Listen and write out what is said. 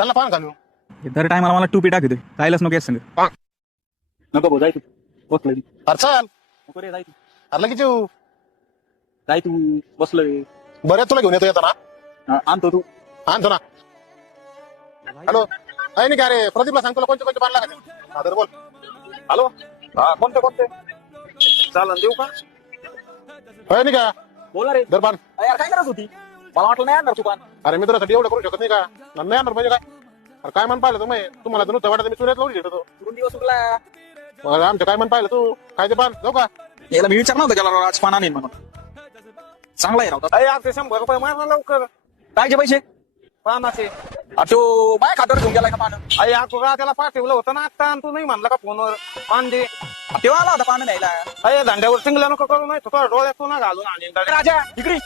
चल ना पान घालू. दर टायमाला मला टोपी टाकतोय जायलाच नको सांग नको भाऊ जाय तू बसलोय अरे चल. नको रे जाय तू अरे लगेच येऊ. जाय तू बसलोय बरं तुला घेऊन येतो येताना. आणतो तू आणतो ना. हॅलो काही नाही का रे प्रदीपला सांग तुला कोणते कोणते पान लागायचे. हा तर बोल. हॅलो हा कोणते चालन देऊ का होय नाही का बोला रे दर पान. यार काय करत होती मला वाटलं नाही आणणार तू पान अरे मित्रासाठी एवढं करू शकत नाही का नाही आणणार म्हणजे काय. अरे काय मन पाहिलं तुम्ही तुम्हाला तर नुसतं वाटत मी चुऱ्यात लावून घेतो. दोन दिवस उगला मग आमच्या काय मन पाहिलं तू काय ते पान जाऊ का. याला मी विचारणार होतं त्याला आज पान आणेन म्हणून चांगला आहे राव अरे यार ते 100 रुपये मार ना लवकर कायचे पैसे पानाचे तो बाय खात्यावर घेऊन गेलाय का पान अरे यार तुला त्याला पाठवलं होतं ना आता आणि तू नाही म्हणला का फोनवर पान दे तेव्हा आला होता पान न्यायला अरे दांड्यावर चिंगल्या नको करू नाही तुझ्या डोळ्यात तू ना घालून आणि राजा इकडे